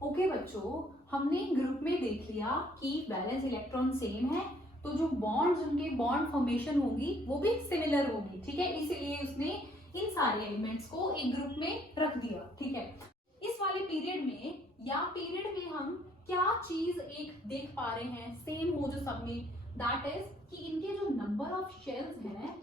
Okay बच्चों, हमने group में देख लिया कि वैलेंस इलेक्ट्रॉन सेम है, तो जो बॉन्ड्स उनके बॉन्ड फॉर्मेशन होगी वो भी सिमिलर होगी। ठीक है, इसीलिए उसने इन सारे एलिमेंट्स को एक ग्रुप में रख दिया। ठीक है, इस वाले पीरियड में या पीरियड में हम क्या चीज एक देख पा रहे हैं सेम हो जो सब में, दैट इज कि इनके जो नंबर ऑफ शेल्स हैं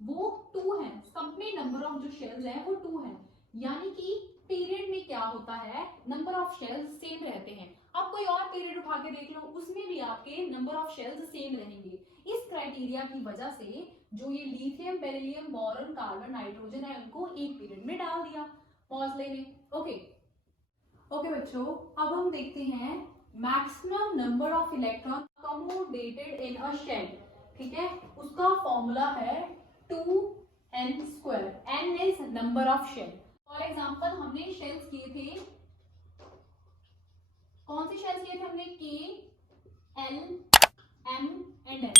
वो 2 है। सब में नंबर ऑफ जो शेल्स है वो 2 है, यानी कि पीरियड में क्या होता है, नंबर ऑफ शेल्स सेम रहते हैं। अब कोई और पीरियड उठा के देख लो, उसमें भी आपके नंबर ऑफ शेल्स सेम रहेंगे। इस क्राइटेरिया की वजह से जो ये lithium, beryllium, boron, carbon, nitrogen है उनको एक पीरियड में डाल दिया मॉसले ने। ओके ओके बच्चों, अब हम देखते हैं maximum number of electron accommodated in a shell. ठीक है, उसका फॉर्मूला है 2n²। n is number of shell. For example हमने शेल्स किए थे, कौन से शेल्स किए थे हमने, K, L, M and N.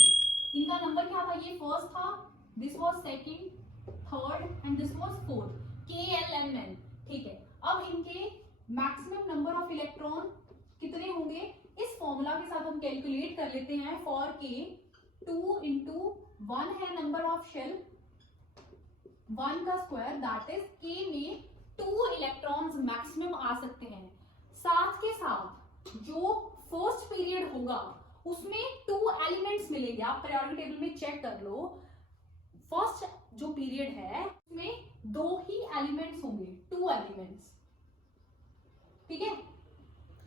इनका नंबर क्या था, ये फर्स्ट था, this was second, third and this was fourth, K, L, M, N. ठीक है, अब इनके मैक्सिमम नंबर ऑफ इलेक्ट्रॉन कितने होंगे, इस फॉर्मूला के साथ हम कैलकुलेट कर लेते हैं। फॉर के 2 इंटू 1 है नंबर ऑफ शेल, 1 का स्क्वायर, दैट इज के में 2 इलेक्ट्रॉन्स मैक्सिमम आ सकते हैं। साथ के साथ जो फर्स्ट पीरियड होगा उसमें 2 एलिमेंट्स मिलेंगे। आप पीरियोडिक टेबल में चेक कर लो, फर्स्ट जो पीरियड है उसमें 2 ही एलिमेंट्स होंगे, 2 एलिमेंट्स। ठीक है,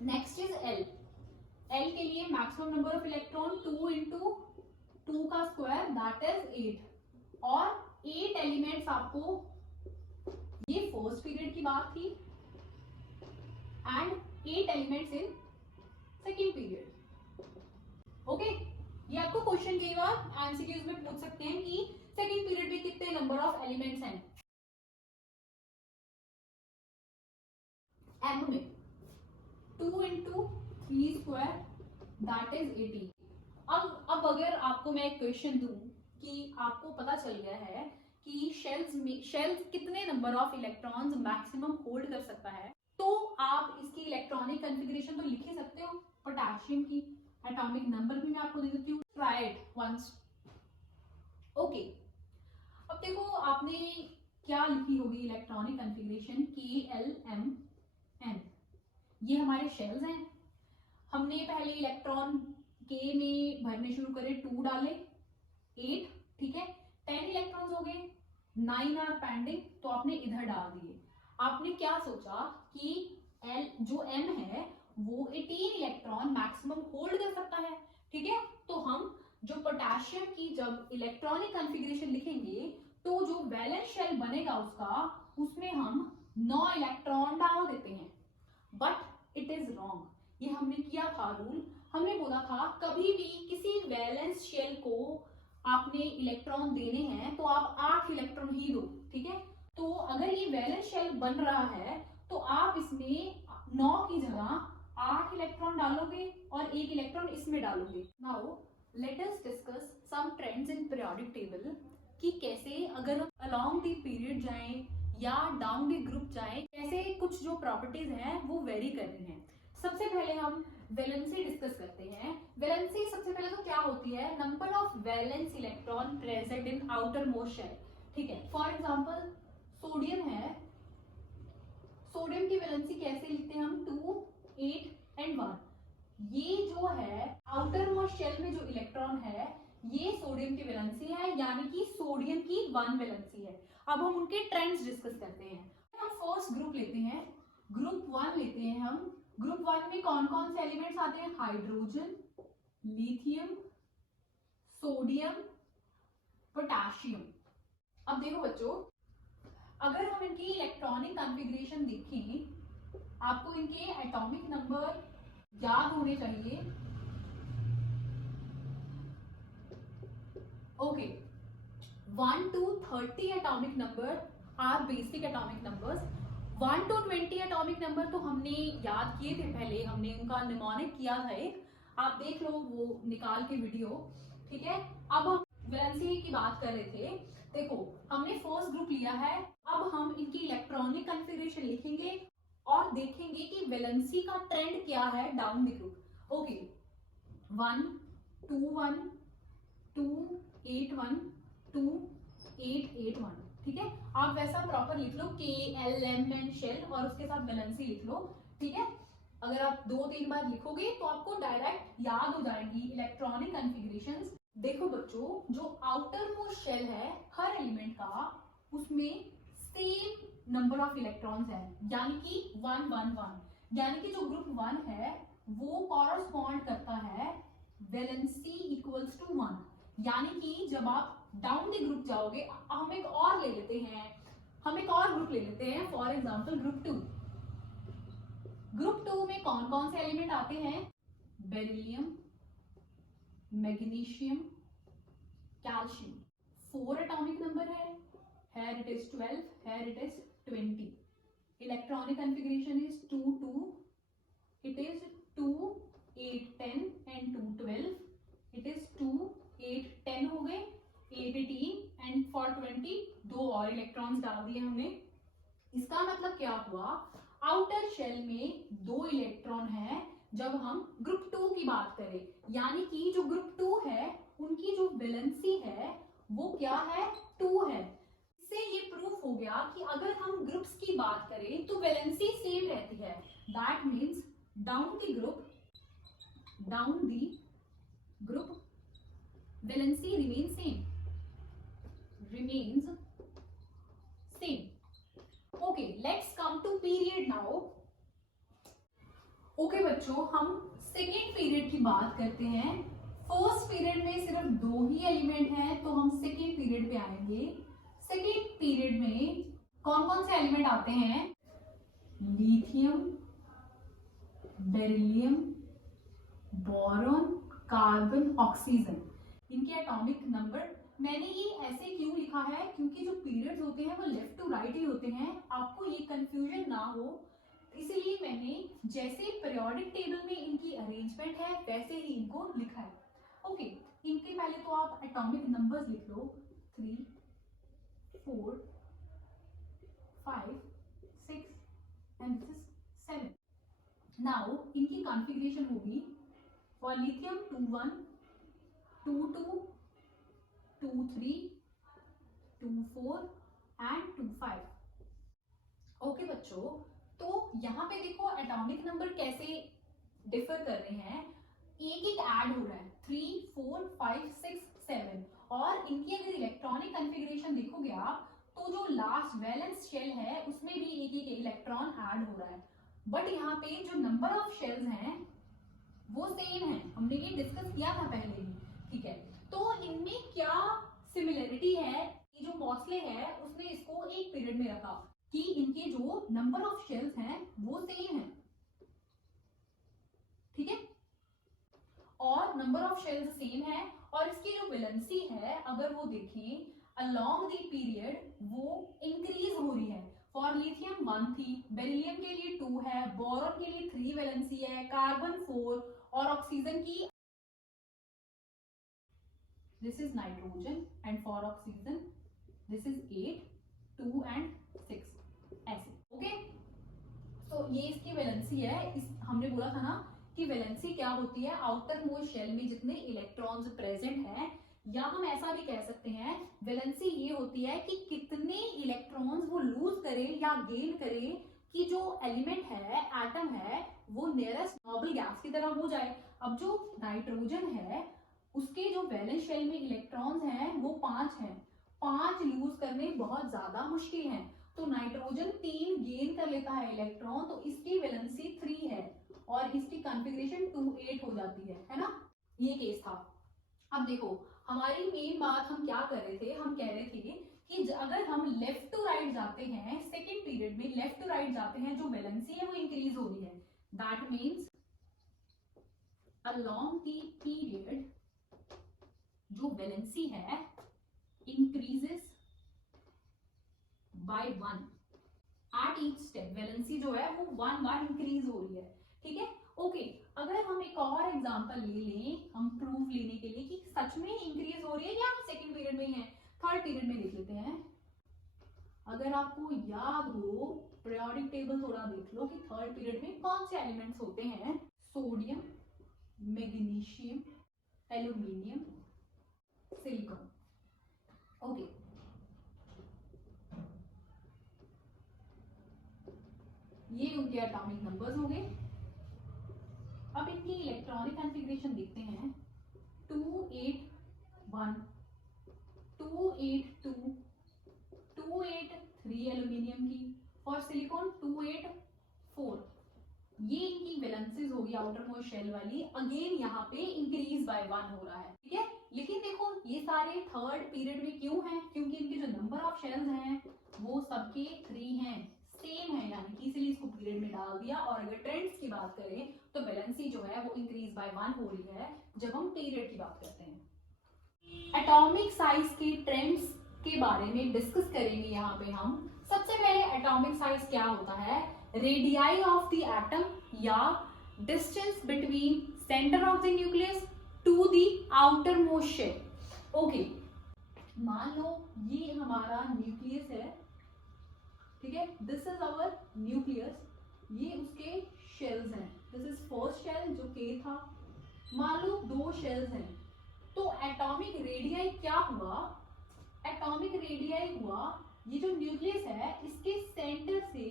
नेक्स्ट इज एल। एल के लिए maximum number of electron 2 into 2 का स्क्वायर, दैट इज 8। और 8 एलिमेंट्स आपको, ये फर्स्ट पीरियड की बात थी, and 8 elements in second period. Okay, ये आपको क्वेश्चन कई बार एमसीक्यूज में पूछ सकते हैं कि सेकेंड पीरियड में कितने नंबर ऑफ एलिमेंट्स हैं। एम में 2 इंटू 3 स्क्वायर, दैट इज 18। अब अगर आपको मैं एक क्वेश्चन दूं कि आपको पता चल गया है कि शेल्स कितने number of electrons maximum hold कर सकता है, तो आप इसकी इलेक्ट्रॉनिक कॉन्फ़िगरेशन तो लिख ही सकते हो। पोटेशियम की एटॉमिक नंबर भी मैं आपको दे देती हूँ, ट्राई इट वंस। ओके, अब देखो आपने क्या लिखी होगी इलेक्ट्रॉनिक कॉन्फ़िगरेशन, KLMN। ये हमारे शेल्स हैं। हमने पहले इलेक्ट्रॉन के में भरने शुरू करे, 2 डाले, 8। ठीक है, 10 इलेक्ट्रॉन्स हो गए, 9 आर पेंडिंग, तो आपने इधर डाल दिए। आपने क्या सोचा कि एल जो एम है वो 18 इलेक्ट्रॉन मैक्सिमम होल्ड कर सकता है। ठीक है, तो हम जो पोटेशियम की जब इलेक्ट्रॉनिक कॉन्फ़िगरेशन लिखेंगे तो जो वैलेंस शेल बनेगा उसका, उसमें हम 9 इलेक्ट्रॉन डाल देते हैं। But it is wrong. ये हमने किया था रूल, हमने बोला था कभी भी किसी वैलेंस शेल को आपने इलेक्ट्रॉन देने हैं तो आप 8 इलेक्ट्रॉन ही दो। ठीक है, तो अगर ये वैलेंस शेल बन रहा है तो आप इसमें 9 की जगह 8 इलेक्ट्रॉन डालोगे और 1 इलेक्ट्रॉन इसमें डालोगे। Now let us discuss some trends in periodic table कि कैसे अगर हम अलोंग द पीरियड जाएं या डाउन द ग्रुप जाएं, कैसे कुछ जो प्रॉपर्टीज हैं वो वेरी कर रही हैं। सबसे पहले हम वैलेंसी डिस्कस करते हैं। वैलेंसी सबसे पहले तो क्या होती है, number of valence electron present in outer most shell. ठीक है, फॉर एग्जांपल सोडियम है, सोडियम की वैलेंसी कैसे लिखते हैं हम, 2, 8 एंड 1। ये जो है आउटर मोस्ट शेल में जो इलेक्ट्रॉन है ये सोडियम की वैलेंसी है, यानी कि सोडियम की 1 वैलेंसी है। अब हम उनके ट्रेंड्स डिस्कस करते हैं। हम फर्स्ट ग्रुप लेते हैं, ग्रुप 1 लेते हैं हम। ग्रुप 1 में कौन कौन से एलिमेंट्स आते हैं, हाइड्रोजन, लिथियम, सोडियम, पोटेशियम। अब देखो बच्चों, अगर हम इनकी इलेक्ट्रॉनिक कॉन्फ़िगरेशन देखें, आपको इनके एटॉमिक नंबर याद होने चाहिए। Okay, 1 to 30 atomic number are basic atomic numbers. 1 to 20 atomic number तो हमने याद किए थे पहले, हमने उनका निमोनिक किया था एक, आप देख लो वो निकाल के वीडियो। ठीक है, अब हम वैलेंसी की बात कर रहे थे। देखो हमने फर्स्ट ग्रुप लिया है, अब हम इनकी इलेक्ट्रॉनिक कॉन्फ़िगरेशन लिखेंगे और देखेंगे कि वैलेंसी का ट्रेंड क्या है डाउन द ग्रुप। ओके, 1 2 1 2 8 1 2 8 8 1, ठीक है। आप वैसा प्रॉपर लिख लो के एल एम एन शेल और उसके साथ वैलेंसी लिख लो, ठीक है। अगर आप 2-3 बार लिखोगे तो आपको डायरेक्ट याद हो जाएगी इलेक्ट्रॉनिक कॉन्फ़िगरेशंस। देखो बच्चों, जो आउटर मोस्ट शेल है हर एलिमेंट का, उसमें सेम नंबर ऑफ इलेक्ट्रॉन्स है, यानी कि 1 1 1, यानी कि जो ग्रुप 1 है वो कॉरस्पॉन्ड करता है वैलेंसी इक्वल्स टू 1। यानी कि जब आप डाउन द ग्रुप जाओगे, हम एक और ले लेते हैं, हम एक और ग्रुप ले लेते हैं, फॉर एग्जांपल ग्रुप 2। ग्रुप 2 में कौन कौन से एलिमेंट आते हैं? Beryllium, magnesium, calcium. 4 atomic number है, here it is 12, here it is 20. Electronic configuration is 2 2, it is 2 8 10 and 2 12, it is 2 8 10 हो गए, 8 18 and for 20 दो और इलेक्ट्रॉन्स डाल दिए हमने। इसका मतलब क्या हुआ? आउटर शेल में 2 इलेक्ट्रॉन है जब हम ग्रुप 2 की बात करें, यानी कि जो ग्रुप 2 है उनकी जो वैलेंसी है वो क्या है? 2 है। इससे ये प्रूफ हो गया कि अगर हम ग्रुप्स की बात करें तो वैलेंसी सेम रहती है। That means down the group valency remains same. Okay, let's come to period now. Okay बच्चों, हम सेकेंड पीरियड की बात करते हैं। फर्स्ट पीरियड में सिर्फ 2 ही एलिमेंट हैं, तो हम सेकेंड पीरियड पे आएंगे। सेकेंड पीरियड में कौन कौन से एलिमेंट आते हैं? Lithium, beryllium, boron, carbon, oxygen. इनके एटॉमिक नंबर मैंने ये ऐसे क्यों लिखा है, क्योंकि जो पीरियड्स होते हैं वो लेफ्ट टू राइट ही होते हैं, आपको ये कंफ्यूजन ना हो, इसीलिए मैंने जैसे पीरियोडिक टेबल में इनकी अरेंजमेंट है वैसे ही इनको लिखा है। ओके, इनके पहले तो आप एटॉमिक नंबर्स लिख लो, 3 4 5 6 एंड दिस इज 7। नाउ इनकी कॉन्फ़िगरेशन होगी फॉर लिथियम 2 1 2 2 2 3 2 4 एंड 2 5। ओके बच्चों, तो यहाँ पे देखो एटॉमिक नंबर कैसे डिफर कर रहे हैं, एक एक ऐड हो रहा है, 3 4 5 6 7, और इनकी अगर इलेक्ट्रॉनिक कॉन्फ़िगरेशन देखोगे आप तो जो लास्ट वैलेंस शेल है उसमें भी एक एक इलेक्ट्रॉन ऐड हो रहा है, बट यहाँ पे जो नंबर ऑफ शेल्स हैं वो सेम है। हमने ये डिस्कस किया था पहले भी, ठीक है। तो इनमें क्या सिमिलरिटी है? ये जो मॉसले है उसने इसको एक पीरियड में रखा कि इनके जो नंबर ऑफ शेल्स हैं वो सेम है, ठीक है, और नंबर ऑफ शेल्स सेम है, और इसकी जो वैलेंसी है अगर वो देखें अलोंग द पीरियड वो इंक्रीज हो रही है। फॉर लिथियम 1 थी, बेरिलियम के लिए 2 है, बोरॉन के लिए 3 वैलेंसी है, कार्बन 4 और ऑक्सीजन की this is nitrogen and for oxygen this is 8 2 and 6 ऐसे। ओके, तो ये इसकी वैलेंसी है। इस हमने बोला था ना कि वैलेंसी क्या होती है, आउटर मोस्ट शेल में जितने इलेक्ट्रॉन्स प्रेजेंट हैं, या हम ऐसा भी कह सकते हैं वैलेंसी ये होती है कि कितने इलेक्ट्रॉन्स वो लूज करे या गेन करे कि जो एलिमेंट है, एटम है, वो नियरेस्ट नोबल गैस की तरह हो जाए। अब जो नाइट्रोजन है उसके जो वैलेंस शेल में इलेक्ट्रॉन्स हैं वो 5 हैं, 5 लूज करने बहुत ज्यादा मुश्किल है, तो नाइट्रोजन 3 गेन कर लेता है इलेक्ट्रॉन, तो इसकी वैलेंसी 3 है और इसकी कॉन्फ़िगरेशन 2 8 हो जाती है ना। ये केस था। अब देखो हमारी मेन बात हम क्या कर रहे थे, हम कह रहे थे कि अगर हम लेफ्ट टू राइट जाते हैं सेकेंड पीरियड में, लेफ्ट टू राइट जाते हैं, जो वैलेंसी है वो इंक्रीज हो रही है। That means along the period जो वैलेंसी है increases by 1 at each step. Valency जो है वो 1 इंक्रीज हो रही है, ठीक है। ओके, अगर हम एक और एग्जांपल ले लें, हम प्रूफ लेने के लिए कि सच में इंक्रीज हो रही है या सेकंड पीरियड में ही है, थर्ड पीरियड में देख लेते हैं। अगर आपको याद हो पीरियोडिक टेबल थोड़ा देख लो कि थर्ड पीरियड में कौन से एलिमेंट्स होते हैं। Sodium, magnesium, aluminium, silicon. Okay, ये उनके एटॉमिक नंबर्स हो गए। अब इनकी इलेक्ट्रॉनिक कॉन्फ़िगरेशन देखते हैं। 281, 282, 283 एल्यूमिनियम की और सिलिकॉन 284। ये इनकी वैलेंसीज होगी आउटर मोस्ट शेल वाली। अगेन यहाँ पे इंक्रीज बाय 1 हो रहा है, ठीक है। लेकिन देखो ये सारे थर्ड पीरियड में क्यों हैं? क्योंकि इनके जो नंबर ऑफ शेल्स हैं वो सबके 3 हैं, सेम है, यानी कि इसलिए इसको पीरियड में डाल दिया। और अगर ट्रेंड्स की बात करें तो वैलेंसी जो है वो इंक्रीज बाय 1 हो रही है जब हम पीरियड की बात करते हैं। एटॉमिक साइज के ट्रेंड्स के बारे में डिस्कस करेंगे यहाँ पे हम। सबसे पहले एटॉमिक साइज क्या होता है? रेडियाई ऑफ द एटम या distance between centre of the nucleus to the outer most shell. Okay, मान लो ये हमारा न्यूक्लियस है, ठीक है, दिस इज आवर न्यूक्लियस, ये उसके शेल्स हैं। दिस इज फर्स्ट शेल जो के था, मान लो 2 शेल्स हैं, तो एटॉमिक रेडियाई क्या हुआ? एटॉमिक रेडियाई हुआ ये जो न्यूक्लियस है इसके सेंटर से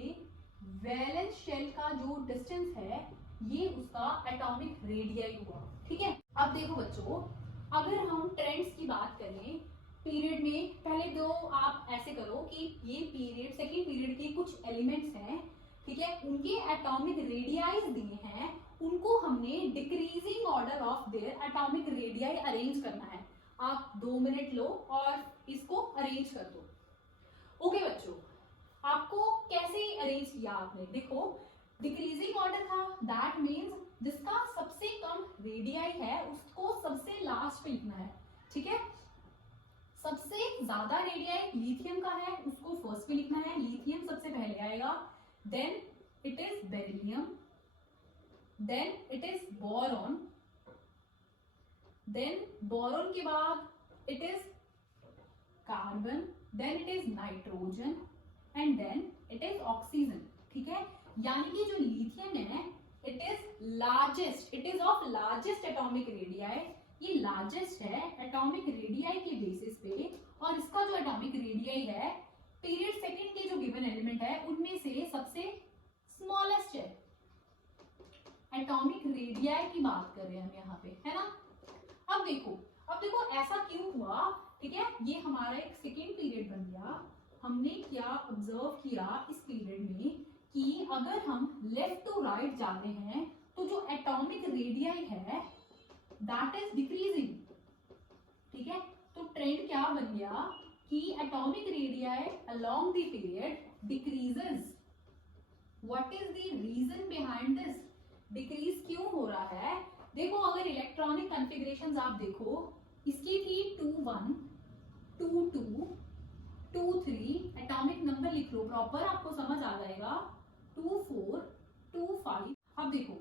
वैलेंस शेल का जो डिस्टेंस है ये उसका एटॉमिक रेडियाई हुआ, ठीक है। अब देखो बच्चों, अगर हम ट्रेंड्स की बात करें पीरियड में, पहले दो आप ऐसे करो कि ये पीरियड सेकेंड पीरियड के कुछ एलिमेंट्स हैं, ठीक है, उनके एटॉमिक रेडियाईज दिए हैं, उनको हमने decreasing order of their atomic radii arrange करना है। आप 2 मिनट लो और इसको अरेंज कर दो। ओके बच्चों, आपको कैसे अरेंज किया आपने? देखो, डिक्रीजिंग ऑर्डर था, दैट मीन्स जिसका सबसे कम रेडियाई है उसको सबसे लास्ट पे लिखना है, ठीक है। सबसे ज्यादा रेडियाई लिथियम का है उसको फर्स्ट पे लिखना है, लिथियम सबसे पहले आएगा, then it is beryllium, then it is boron, then boron के बाद it is carbon, then it is nitrogen and then it is oxygen, ठीक है। यानी कि जो लिथियम है it is largest, it is of largest atomic radii, ये largest है एटॉमिक रेडियाई के बेसिस पे, और इसका जो एटॉमिक रेडियाई है पीरियड सेकंड के जो गिवन एलिमेंट है उनमें से सबसे स्मॉलेस्ट है। एटॉमिक रेडियाई की बात कर रहे हैं हम यहाँ पे, है ना। अब देखो ऐसा क्यों हुआ, ठीक है। ये हमारा एक सेकेंड पीरियड बन गया। हमने क्या ऑब्जर्व किया इस पीरियड में कि अगर हम लेफ्ट टू राइट जा रहे हैं तो जो एटॉमिक रेडियाई है दैट इज डिक्रीजिंग, ठीक है। तो ट्रेंड क्या बन गया कि atomic radii along the period decreases. What is the reason behind this? Decrease क्यों हो रहा है? देखो, अगर इलेक्ट्रॉनिक कॉन्फ़िगरेशंस आप देखो, इसकी थी 2-1, 2-2, 2-3, एटॉमिक नंबर लिख लो प्रॉपर, आपको समझ आ जाएगा, 2-4, 2-5। अब देखो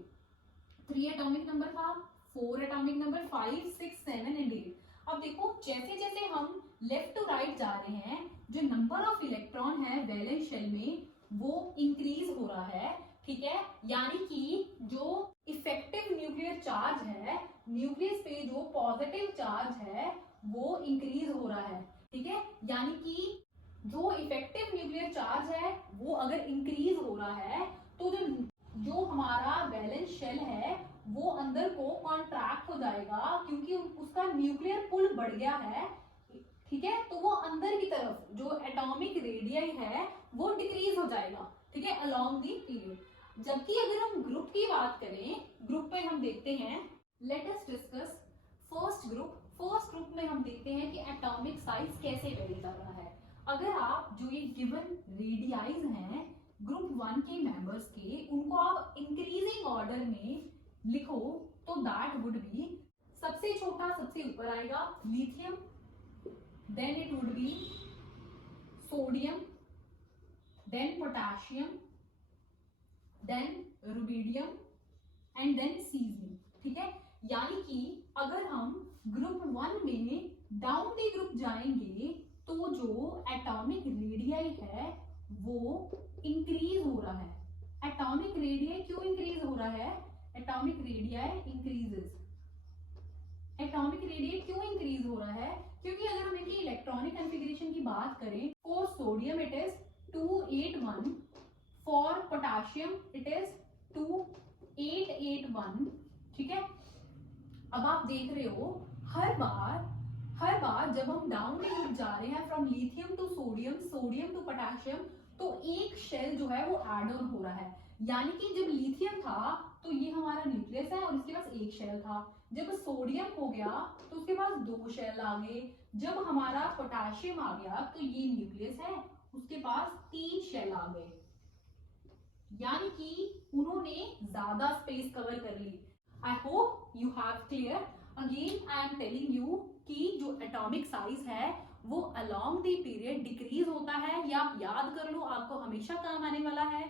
3 एटॉमिक नंबर था, 4 एटॉमिक नंबर, 5, 6, 7 एंड 8। अब देखो जैसे जैसे हम लेफ्ट टू राइट जा रहे हैं जो नंबर ऑफ इलेक्ट्रॉन है वैलेंस शेल में वो इंक्रीज हो रहा है, ठीक है। यानी कि जो इफेक्टिव न्यूक्लियर चार्ज है, न्यूक्लियस पे जो पॉजिटिव चार्ज है वो इंक्रीज हो रहा है, ठीक है। यानी कि जो इफेक्टिव न्यूक्लियर चार्ज है वो अगर इंक्रीज हो रहा है तो जो हमारा वैलेंस शेल है वो अंदर को कॉन्ट्रैक्ट हो जाएगा क्योंकि उसका न्यूक्लियर पुल बढ़ गया है, ठीक है। तो वो अंदर की तरफ जो एटॉमिक रेडियाई है वो डिक्रीज हो जाएगा, ठीक है, अलोंग दी पीरियड। जबकि अगर हम ग्रुप की बात करें, ग्रुप में हम देखते हैं, late us discuss first group. First group में हम देखते हैं कि एटॉमिक साइज कैसे वेरी कर रहा है। अगर आप जो ये गिवन रेडियाइज हैं ग्रुप 1 के मेंबर्स के, उनको आप इंक्रीजिंग ऑर्डर में लिखो तो दैट वुड बी, सबसे छोटा सबसे ऊपर आएगा lithium, then it would be sodium, then potassium, then rubidium and then caesium, ठीक है। यानी कि अगर हम ग्रुप 1 में डाउन द ग्रुप जाएंगे तो जो एटॉमिक रेडियाई है वो इंक्रीज हो रहा है। एटॉमिक रेडियाई क्यों इंक्रीज हो रहा है? Atomic radii increases. Atomic radii क्यों इंक्रीज हो रहा है? क्योंकि अगर हम इनकी इलेक्ट्रॉनिक कॉन्फ़िगरेशन की बात करें, for sodium it is 281, for potassium it is 2881। ठीक है, अब आप देख रहे हो हर बार जब हम डाउन द ग्रुप जा रहे हैं from lithium to sodium, sodium to potassium, तो एक शेल जो है वो एड ऑन हो रहा है। यानी कि जब लिथियम था तो ये हमारा न्यूक्लियस है और इसके पास एक शेल था। जब सोडियम हो गया तो उसके पास दो शेल आ गए। जब हमारा पोटेशियम आ गया तो ये न्यूक्लियस है, उसके पास तीन शेल आ गए। यानी कि उन्होंने ज्यादा स्पेस कवर कर ली। I hope you have clear. Again I am telling you कि जो एटॉमिक साइज है वो अलोंग द पीरियड डिक्रीज होता है, या आप याद कर लो, आपको हमेशा काम आने वाला है।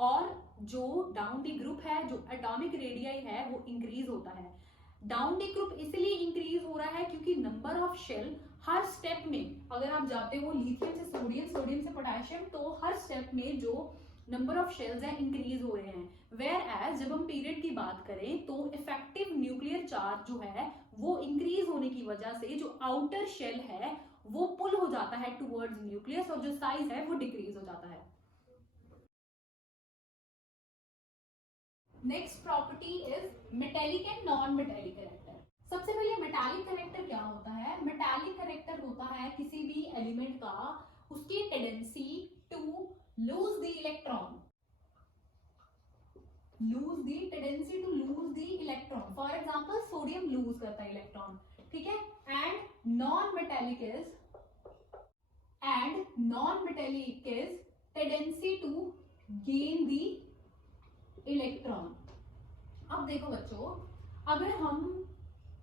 और जो डाउन द ग्रुप है, जो एटॉमिक रेडियाई है, वो इंक्रीज होता है। डाउन द ग्रुप इसलिए इंक्रीज हो रहा है क्योंकि नंबर ऑफ शेल हर स्टेप में, अगर आप जाते हो लिथियम से सोडियम, सोडियम से पोटेशियम, तो हर स्टेप में जो नंबर ऑफ शेल्स है इंक्रीज हो रहे हैं। वेयर एज जब हम पीरियड की बात करें तो इफेक्टिव न्यूक्लियर चार्ज जो है वो इंक्रीज होने की वजह से जो आउटर शेल है वो पुल हो जाता है टुवर्ड्स न्यूक्लियस, और जो साइज है वो डिक्रीज हो जाता है। Next property is metallic and non metallic character. सबसे पहले मेटालिक कैरेक्टर क्या होता है? मेटालिक कैरेक्टर होता है किसी भी एलिमेंट का उसकी tendency to lose the electron, lose the tendency to lose the electron. For example sodium lose करता है इलेक्ट्रॉन, ठीक है। And non metallic is tendency to gain the electron. अब देखो बच्चों, अगर हम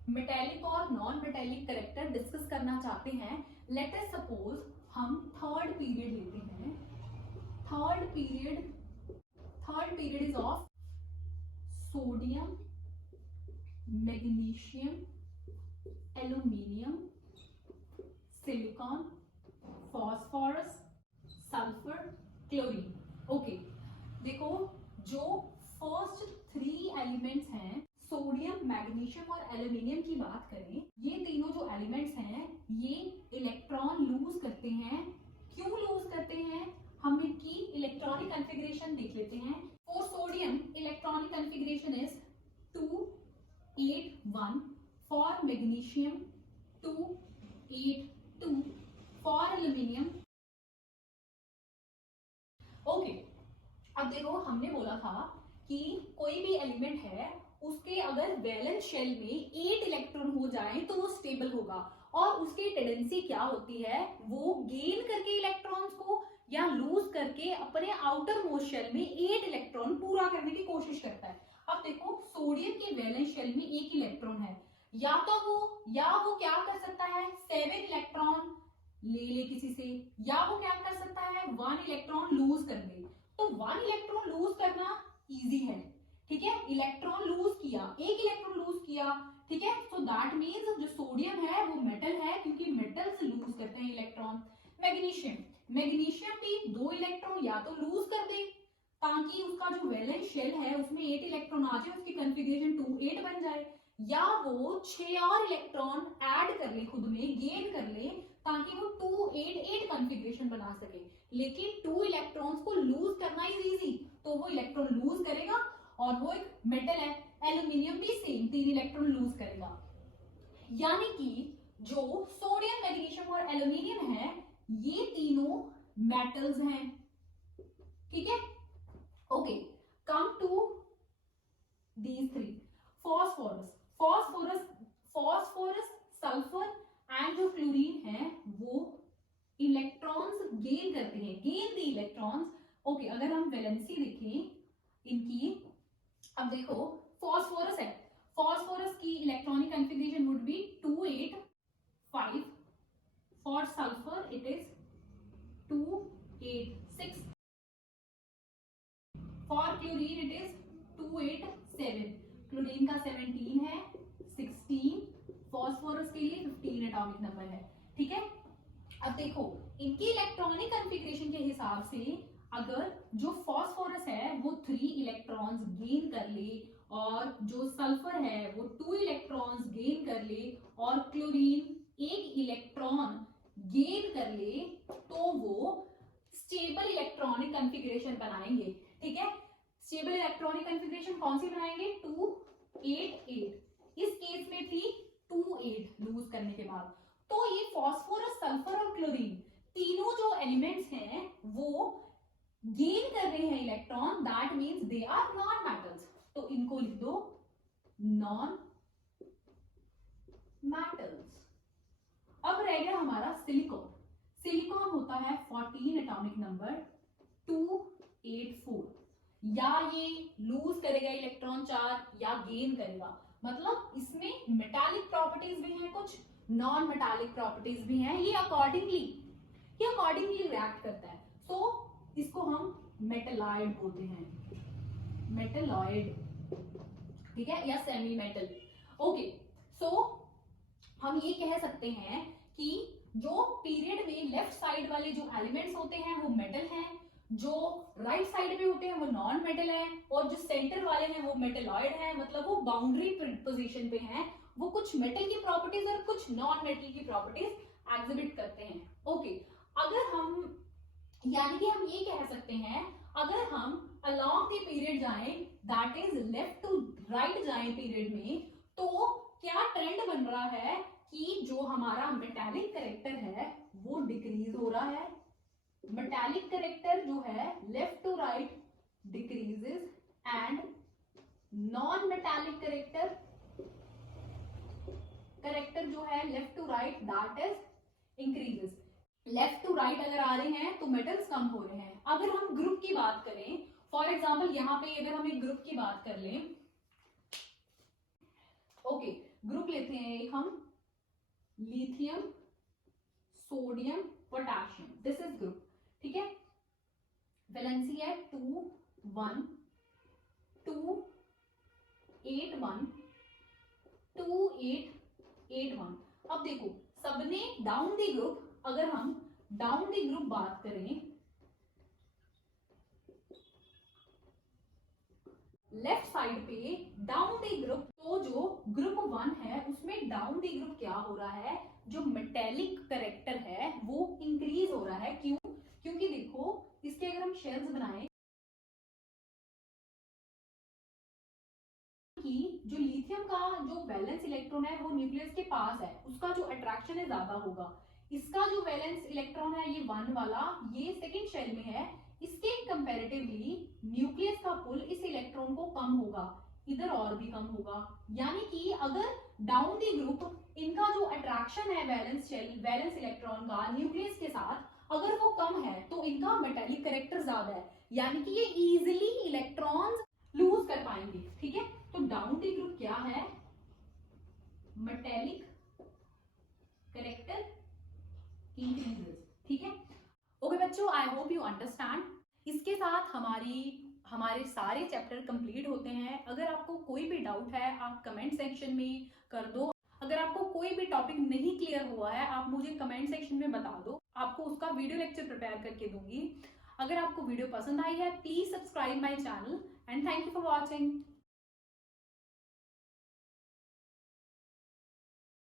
मेटेलिक और नॉन मेटेलिक कैरेक्टर डिस्कस करना चाहते हैं, लेट अस सपोज हम थर्ड पीरियड लेते हैं। Third period is of sodium, magnesium, aluminium, silicon, phosphorus, sulphur, chlorine. Okay, देखो जो फर्स्ट थ्री एलिमेंट्स हैं, सोडियम, मैग्नीशियम और एल्यूमिनियम की बात करें, ये तीनों जो एलिमेंट्स हैं ये इलेक्ट्रॉन लूज करते हैं। क्यों लूज करते हैं? हम इनकी इलेक्ट्रॉनिक कॉन्फ़िगरेशन देख लेते हैं। For sodium electronic configuration is 281, for magnesium 282, for aluminium. Okay, अब देखो हमने बोला था कि कोई भी एलिमेंट है उसके अगर वैलेंस शेल में 8 इलेक्ट्रॉन हो जाए तो वो स्टेबल होगा, और उसकी टेंडेंसी क्या होती है, वो गेन करके इलेक्ट्रॉन्स को या लूज करके अपने आउटर मोस्ट शेल में 8 इलेक्ट्रॉन पूरा करने की कोशिश करता है। अब देखो सोडियम के वैलेंस शेल में 1 इलेक्ट्रॉन है, या तो वो क्या कर सकता है, 7 इलेक्ट्रॉन ले किसी से, या वो क्या कर सकता है 1 इलेक्ट्रॉन लूज कर दे। तो 1 इलेक्ट्रॉन लूज करना इजी है, ठीक है। इलेक्ट्रॉन लूज किया, 1 इलेक्ट्रॉन लूज किया, ठीक है। सो दैट मींस जो सोडियम है वो मेटल है, क्योंकि मेटल्स लूज करते हैं इलेक्ट्रॉन। मैग्नीशियम भी 2 इलेक्ट्रॉन या तो लूज कर दे ताकि उसका जो वैलेंस शेल है उसमें 8 इलेक्ट्रॉन आ जाए, उसकी कॉन्फ़िगरेशन 2 8 बन जाए, या वो 6 और इलेक्ट्रॉन ऐड कर ले, खुद में गेन कर ले, ताकि वो 2 8 8 कॉन्फ़िगरेशन बना सके। लेकिन 2 इलेक्ट्रॉन्स को लूज करना इज इजी, तो वो इलेक्ट्रॉन लूज करेगा, और वो एक मेटल है। एल्यूमिनियम भी सेम 3 इलेक्ट्रॉन लूज करेगा। यानी कि जो सोडियम, मैग्नीशियम और एल्यूमिनियम है ये तीनों मेटल्स हैं, ठीक है। Okay, come to these three. Phosphorus, sulphur and जो क्लोरीन है वो इलेक्ट्रॉन्स गेन करते हैं, गेन द इलेक्ट्रॉन्स। ओके, अगर हम वैलेंसी देखें इनकी, अब देखो फॉस्फोरस है, फॉस्फोरस की electronic configuration would be 285, for sulphur it is 286, for chlorine it is 287। Chlorine का 17 है, 16, फॉस्फोरस के लिए 15 एटॉमिक नंबर है, ठीक है। अब देखो इनकी इलेक्ट्रॉनिक कॉन्फ़िगरेशन के हिसाब से अगर जो फॉस्फोरस है वो 3 इलेक्ट्रॉन्स गेन कर ले और जो सल्फर है वो 2 इलेक्ट्रॉन्स गेन कर ले और क्लोरीन 1 इलेक्ट्रॉन गेन कर ले, तो वो स्टेबल इलेक्ट्रॉनिक कॉन्फ़िगरेशन बनाएंगे। ठीक है, स्टेबल इलेक्ट्रॉनिक कॉन्फ़िगरेशन कौन सी बनाएंगे? 2 8 8। इस केस में थी 2 8 लूज करने के बाद। तो ये फॉस्फोरस, सल्फर और क्लोरीन तीनों जो एलिमेंट्स हैं वो गेन कर रहे हैं electron, that means they are non metals. तो इनको लिख दो नॉन मेटल्स। अब रह गया हमारा सिलिकॉन। सिलिकॉन होता है 14 एटॉमिक नंबर 284। या ये लूज करेगा इलेक्ट्रॉन चार्ज या गेन करेगा, मतलब इसमें मेटालिक प्रॉपर्टीज भी हैं, कुछ नॉन मेटालिक प्रॉपर्टीज भी हैं। ये अकॉर्डिंगली रिएक्ट करता है। सो इसको हम मेटलॉइड बोलते हैं, मेटलॉइड। ठीक है, या सेमी मेटल। ओके, सो हम ये कह सकते हैं कि जो पीरियड में लेफ्ट साइड वाले जो एलिमेंट्स होते हैं वो मेटल हैं, जो राइट साइड पे होते हैं वो नॉन मेटल है, और जो सेंटर वाले हैं वो मेटलॉइड है। मतलब वो बाउंड्री पोजीशन पे हैं, वो कुछ मेटल की प्रॉपर्टीज और कुछ नॉन मेटल की प्रॉपर्टीज एग्जिबिट करते हैं। ओके, अगर हम यानी कि हम ये कह सकते हैं, अगर हम अलोंग द पीरियड जाएं, that is left to right जाएं पीरियड में, तो क्या ट्रेंड बन रहा है कि जो हमारा मेटालिक कैरेक्टर है वो डिक्रीज हो रहा है। मेटालिक कैरेक्टर जो है left to right decreases and non metallic character जो है left to right that is increases. Left to right अगर आ रहे हैं तो मेटल्स कम हो रहे हैं। अगर हम ग्रुप की बात करें, फॉर एग्जांपल यहाँ पे अगर हम एक ग्रुप की बात कर लें, ओके, ग्रुप लेते हैं एक हम, lithium, sodium, potassium, this is group. ठीक है, वैलेंसी है 2 1 2 8 1 2 8 8 1। अब देखो सबने डाउन द ग्रुप, अगर हम डाउन द ग्रुप बात करें, लेफ्ट साइड पे डाउन द ग्रुप, तो जो ग्रुप 1 है उसमें डाउन द ग्रुप क्या हो रहा है, जो मेटेलिक कैरेक्टर है वो इंक्रीज हो रहा है। क्यों? क्योंकि देखो इसके अगर हम शेल्स बनाएं कि जो लिथियम का जो वैलेंस इलेक्ट्रॉन है वो न्यूक्लियस के पास है, उसका जो अट्रैक्शन है ज्यादा होगा। इसका जो वैलेंस इलेक्ट्रॉन है ये 1 वाला, ये सेकंड शेल में है, इसके कंपैरेटिवली न्यूक्लियस का पुल इस इलेक्ट्रॉन को कम होगा, इधर और भी कम होगा। यानी कि अगर डाउन द ग्रुप इनका जो अट्रैक्शन है वैलेंस इलेक्ट्रॉन का न्यूक्लियस के साथ, अगर वो कम है तो इनका मेटालिक कैरेक्टर ज्यादा है, यानी कि ये इजीली इलेक्ट्रॉन्स लूज कर पाएंगे। ठीक है, तो डाउन द ग्रुप क्या है, मेटालिक कैरेक्टर इंक्रीजेस। ठीक है, ओके बच्चों, आई होप यू अंडरस्टैंड। इसके साथ हमारे सारे चैप्टर कंप्लीट होते हैं। अगर आपको कोई भी डाउट है आप कमेंट सेक्शन में कर दो। अगर आपको कोई भी टॉपिक नहीं क्लियर हुआ है आप मुझे कमेंट सेक्शन में बता दो, आपको उसका वीडियो लेक्चर प्रिपेयर करके दूंगी। अगर आपको वीडियो पसंद आई है please subscribe my channel and thank you for watching.